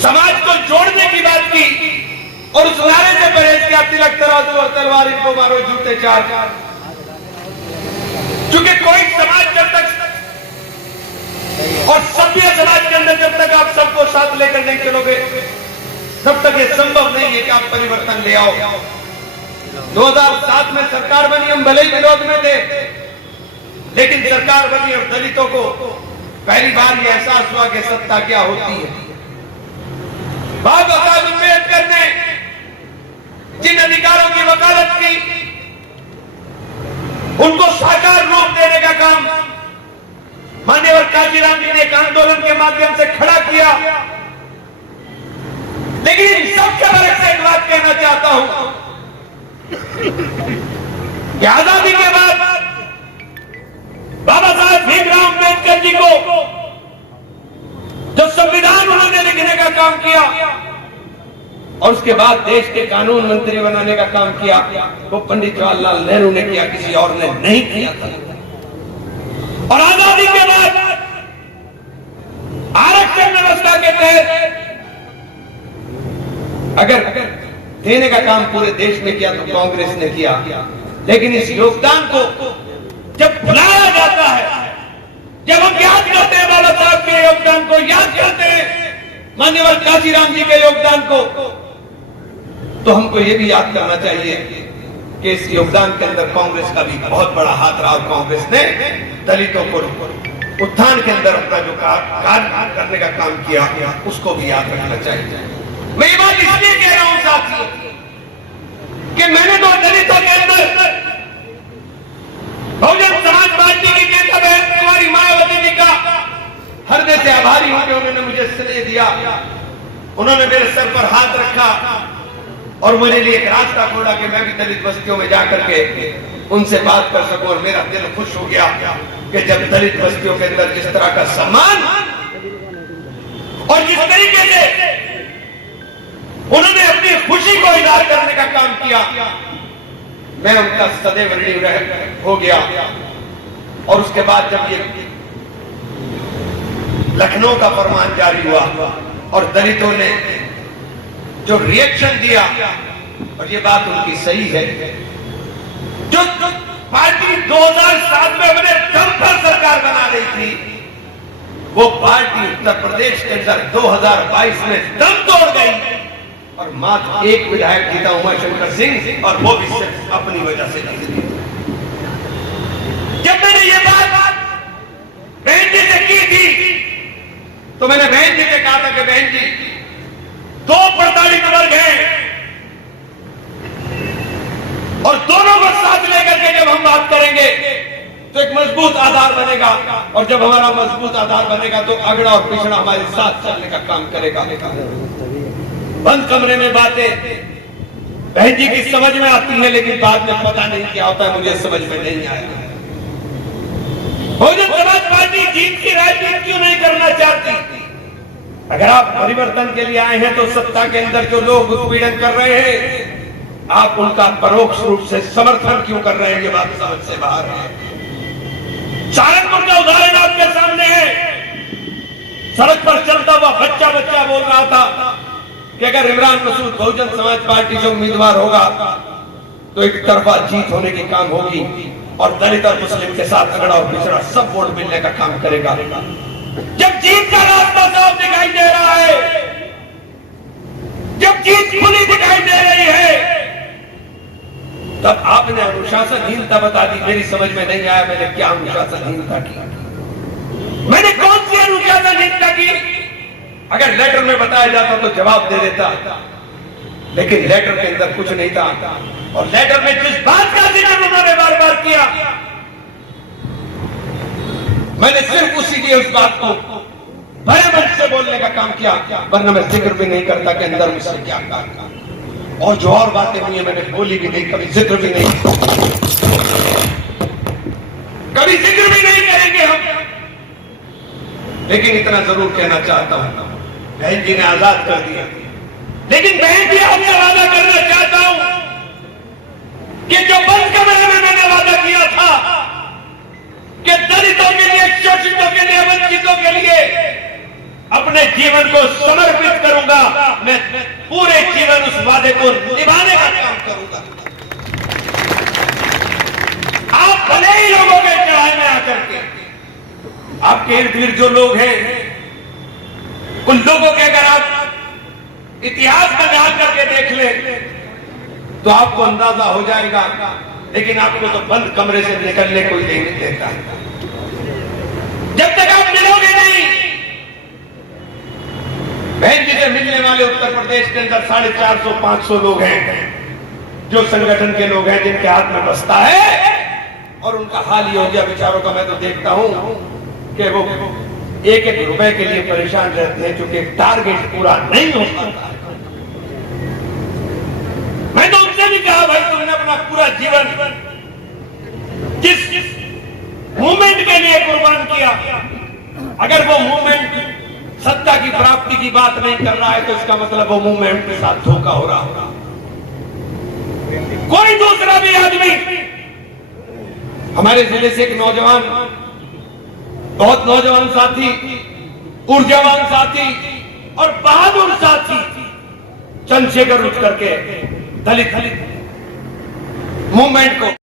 समाज को जोड़ने की बात की और उस नारे से परहेज किया, तिलक तराजू और तलवार इनको मारो झूठे चार। चूंकि कोई समाज जब तक और सभ्य समाज के अंदर जब तक आप सबको साथ लेकर नहीं चलोगे तब तक ये संभव नहीं है कि आप परिवर्तन ले आओ। 2007 में सरकार बनी, हम भले ही विरोध में थे, लेकिन सरकार बनी और दलितों को पहली बार ये एहसास हुआ कि सत्ता क्या होती है। बाबा साहब अम्बेडकर ने जिन अधिकारों की वकालत की उनको साकार रूप देने का काम मान्यवर काशीराम जी ने एक आंदोलन के माध्यम से खड़ा किया। लेकिन सबके बारे में एक बात कहना चाहता हूं कि आजादी के बाद बाबा साहब भीमराव अम्बेडकर जी को जो संविधान उन्होंने लिखने का काम किया और उसके बाद देश के कानून मंत्री बनाने का काम किया, वो पंडित जवाहरलाल नेहरू ने किया, किसी और ने नहीं किया था। और आजादी के बाद आरक्षण व्यवस्था के तहत अगर देने का काम पूरे देश में किया तो कांग्रेस ने किया, लेकिन इस योगदान को जब भुलाया जाता है, जब हम याद करते हैं बाबा साहब के योगदान को, याद करते हैं मान्यवर काशीराम जी के योगदान को, तो हमको ये भी याद करना चाहिए कि इस योगदान के अंदर कांग्रेस का भी बहुत बड़ा हाथ रहा। कांग्रेस ने दलितों को उत्थान के अंदर अपना जो कार्य करने का काम किया उसको भी याद रखना चाहिए। मैं ये बात इसलिए कह रहा हूं साथियों कि मैंने तो दलितों के अंदर बहुजन समाज पार्टी की नेता बहन कुमारी मायावती जी का हृदय से आभारी हूं कि उन्होंने मुझे स्नेह दिया, उन्होंने मेरे सर पर हाथ रखा और मेरे लिए एक रास्ता खोला कि मैं भी दलित बस्तियों में जाकर के उनसे बात कर सकूं। और मेरा दिल खुश हो गया कि जब दलित बस्तियों के अंदर जिस तरह का सम्मान और जिस तरीके से उन्होंने अपनी खुशी को इजहार करने का काम किया, मैं उनका सदैव ऋणी हो गया। और उसके बाद जब ये लखनऊ का फरमान जारी हुआ और दलितों ने जो रिएक्शन दिया, और ये बात उनकी सही है, जो पार्टी 2007 में अपने दम पर सरकार बना रही थी, वो पार्टी उत्तर प्रदेश के अंदर 2022 में दम तोड़ गई और मात्र एक विधायक जीता, उमाशंकर सिंह, और वो भी सिर्फ अपनी वजह से नहीं। जब मैंने ये बात बहन जी से की थी तो मैंने बहन जी से कहा था कि बहन जी, 2 प्रताड़ित वर्ग हैं और दोनों को साथ लेकर के जब हम बात करेंगे तो एक मजबूत आधार बनेगा, और जब हमारा मजबूत आधार बनेगा तो अगड़ा और पिछड़ा हमारे साथ चलने का काम करेगा। बंद कमरे में बातें बहन जी की समझ में आती है, लेकिन बाद में पता नहीं क्या होता है, मुझे समझ में नहीं आया। बहुजन समाज पार्टी जीत की राजनीति क्यों नहीं करना चाहती? अगर आप परिवर्तन के लिए आए हैं तो सत्ता के अंदर जो लोग उत्पीड़न कर रहे हैं, आप उनका परोक्ष रूप से समर्थन क्यों कर रहे हैं? ये बात समझ से बाहर है। सहारनपुर का उदाहरण आपके सामने है। सड़क पर चलता हुआ बच्चा बोल रहा था कि अगर इमरान मसूद बहुजन समाज पार्टी से उम्मीदवार होगा तो एक तरफा जीत होने की काम होगी और दलित और मुस्लिम के साथ अगड़ा और पिछड़ा सब वोट मिलने का काम करेगा। जब जीत का रास्ता साफ दिखाई दे रहा है, जब जीत खुली दिखाई दे रही है, तब आपने अनुशासनहीनता बता दी। मेरी समझ में नहीं आया मैंने क्या अनुशासनहीनता की, मैंने कौन सी अनुशासनहीनता की? अगर लेटर में बताया जाता तो जवाब दे देता, लेकिन लेटर के अंदर कुछ नहीं था। और लेटर में जिस बात का जिक्र उन्होंने बार बार किया, मैंने सिर्फ उसी लिए उस बात को बड़े मन से बोलने का काम किया, वरना मैं जिक्र भी नहीं करता कि अंदर मुझसे क्या कहा। और जो और बातें हुई है मैंने बोली भी नहीं, कभी जिक्र भी नहीं, कभी जिक्र भी नहीं करेंगे हम। लेकिन इतना जरूर कहना चाहता हूं, बहन जी ने आजाद कर दिया, लेकिन बहन जी आपसे वादा करना चाहता हूं कि जो बंद कमरे में मैंने वादा किया था कि दलितों के लिए, शोषितों के लिए, वंचितों के लिए अपने जीवन को समर्पित करूंगा, वादे को निभाने का काम करूंगा। आप भले ही लोगों के चढ़ाए में आकर के आपके इर्द गिर्द जो लोग हैं उन लोगों के अगर आप इतिहास का ध्यान करके देख ले तो आपको अंदाजा हो जाएगा, लेकिन आपको तो बंद कमरे से निकलने कोई नहीं देता है जब तक आप मिलोगे नहीं। बहन जी से मिलने वाले उत्तर प्रदेश के अंदर 450-500 लोग हैं जो संगठन के लोग हैं जिनके हाथ में बस्ता है, और उनका हाल ही हो गया बेचारों का। मैं तो देखता हूं कि वो एक रुपए के लिए परेशान रहते हैं क्योंकि टारगेट पूरा नहीं हो पाता। मैं तो उनसे भी कहा भाई तुमने अपना पूरा जीवन जिस मूवमेंट के लिए कुर्बान किया, अगर वो मूवमेंट सत्ता की प्राप्ति की बात नहीं कर रहा है तो इसका मतलब वो मूवमेंट के साथ धोखा हो रहा होगा। कोई दूसरा भी आदमी, हमारे जिले से एक नौजवान, बहुत नौजवान साथी, ऊर्जावान साथी और बहादुर साथी चंद्रशेखर उठ करके दलित मूवमेंट को